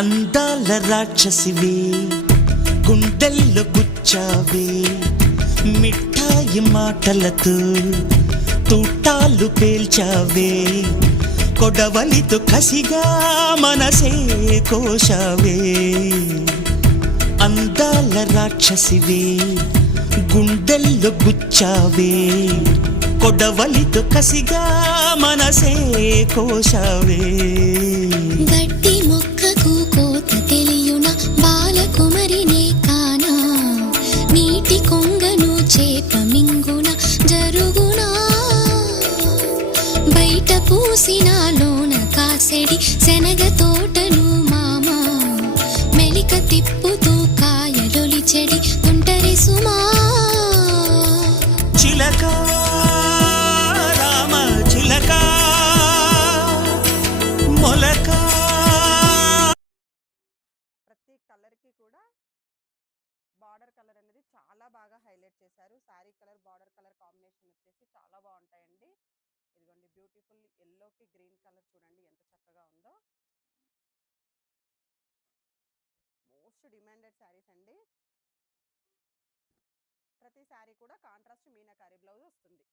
అందాల రాక్షసివే గుండెల్లో గుచ్చావే మిఠాయి మాటలతో తూటాలు పేల్చావే కొడవలితో కసిగా మనసే కోశావే అందాల రాక్షసివే గుండెల్లో గుచ్చావే కొడవలితో కసిగా మనసే కోశావే గట్టి మొక్కకు కోత తెలియున బాలకుమరినే కానా నీటి కొంగను చేప మింగున జరుగునా బయట పూసిన లోన కాసెడి శనగ తోటను మామ మెలిక తిప్పుతూ కాయలొలి చెడి ఉంటరి సుమా చిలక రామ చిలక మొలక. ప్రతి కలర్కి కూడా బార్డర్ కలర్ అనేది చాలా బాగా హైలైట్ చేశారు. Sari colour border colour combination వచ్చేసి చాలా బాగుంటాయండి. ఇదిగోండి బ్యూటిఫుల్ ఎల్లోకి గ్రీన్ కలర్ చూడండి ఎంత చక్కగా ఉందో. మోస్ట్ డిమాండెడ్ శారీస్ అండి. ప్రతి శారీ కూడా కాంట్రాస్ట్ మీనాకారి బ్లౌజ్ వస్తుంది.